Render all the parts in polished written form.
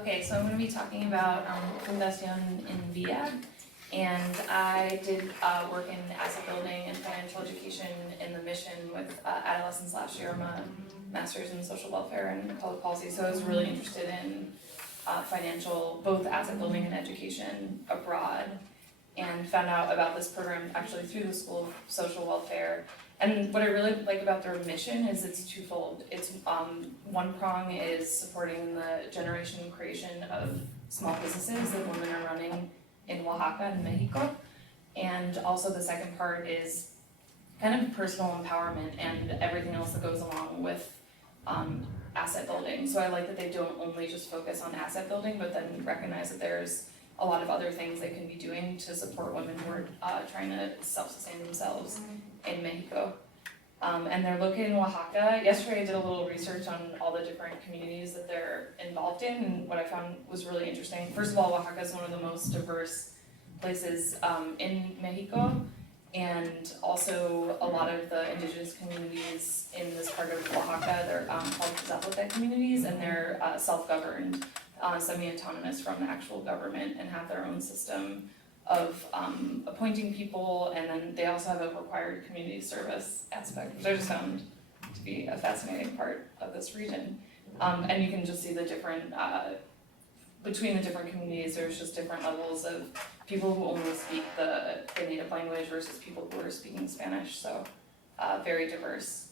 Okay, so I'm going to be talking about Fundación Envía, and I did work in asset building and financial education in the mission with adolescents last year. I'm a master's in social welfare and public policy, so I was really interested in financial, both asset building and education abroad, and found out about this program actually through the School of Social Welfare. And what I really like about their mission is it's twofold. It's one prong is supporting the generation and creation of small businesses that women are running in Oaxaca and Mexico. And also the second part is kind of personal empowerment and everything else that goes along with asset building. So I like that they don't only just focus on asset building, but then recognize that there's a lot of other things they can be doing to support women who are trying to self-sustain themselves in Mexico. And they're located in Oaxaca. Yesterday I did a little research on all the different communities that they're involved in, and what I found was really interesting. First of all, Oaxaca is one of the most diverse places in Mexico, and also a lot of the indigenous communities in this part of Oaxaca, they're called Zapotec communities, and they're self-governed, semi-autonomous from the actual government, and have their own system of appointing people, and then they also have a required community service aspect, which I just found to be a fascinating part of this region. And you can just see the different, between the different communities, there's just different levels of people who only speak the native language versus people who are speaking Spanish, so very diverse.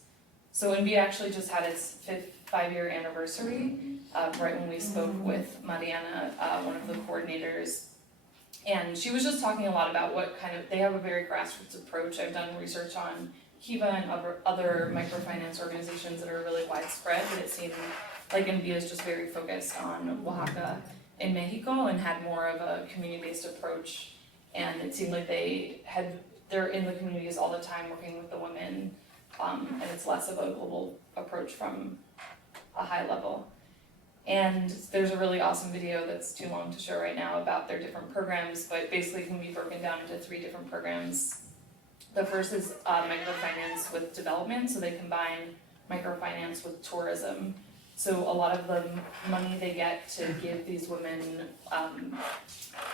So EnVia actually just had its 5-year anniversary, right when we spoke with Mariana, one of the coordinators. And she was just talking a lot about what kind of, they have a very grassroots approach. I've done research on Kiva and other microfinance organizations that are really widespread, but it seemed like EnVia is just very focused on Oaxaca in Mexico and had more of a community-based approach. And it seemed like they're in the communities all the time working with the women, and it's less of a global approach from a high level. And there's a really awesome video that's too long to show right now about their different programs, but basically can be broken down into 3 different programs. The first is microfinance with development, so they combine microfinance with tourism. So a lot of the money they get to give these women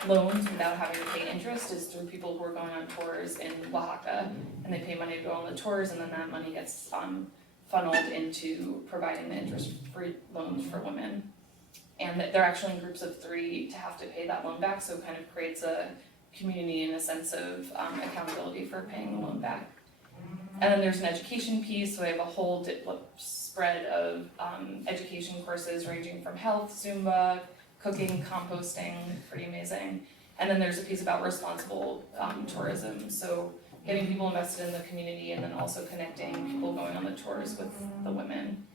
loans without having to pay interest is through people who are going on tours in Oaxaca, and they pay money to go on the tours, and then that money gets funneled into providing the interest-free loans for women. And they're actually in groups of 3 to have to pay that loan back, so it kind of creates a community and a sense of accountability for paying the loan back. And then there's an education piece, so they have a whole spread of education courses ranging from health, Zumba, cooking, composting, pretty amazing. And then there's a piece about responsible tourism, so getting people invested in the community and then also connecting people going on the tours with the women.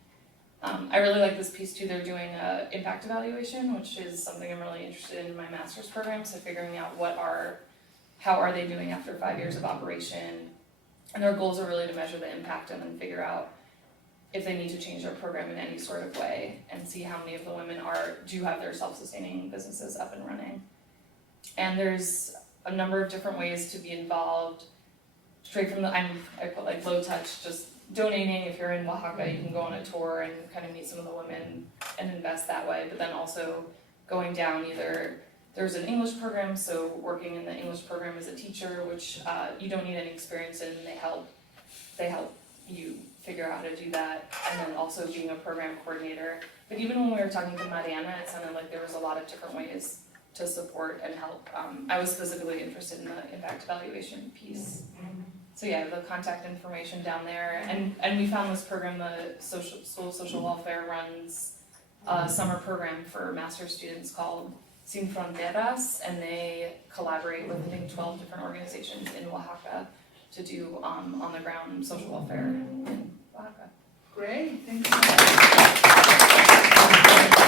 I really like this piece too. They're doing an impact evaluation, which is something I'm really interested in my master's program, so figuring out how are they doing after 5 years of operation. And their goals are really to measure the impact and then figure out if they need to change their program in any sort of way and see how many of the women do have their self-sustaining businesses up and running. And there's a number of different ways to be involved. Straight from I put like low touch, just donating. If you're in Oaxaca, you can go on a tour and kind of meet some of the women and invest that way, but then also going down there's an English program, so working in the English program as a teacher, which you don't need any experience in, they help you figure out how to do that, and then also being a program coordinator. But even when we were talking to Mariana, it sounded like there was a lot of different ways to support and help. I was specifically interested in the impact evaluation piece. So yeah, the contact information down there, and we found this program, the School of Social Welfare runs a summer program for master's students called Sin Fronteras, and they collaborate with I think 12 different organizations in Oaxaca to do on the ground social welfare in Oaxaca. Great, thank you.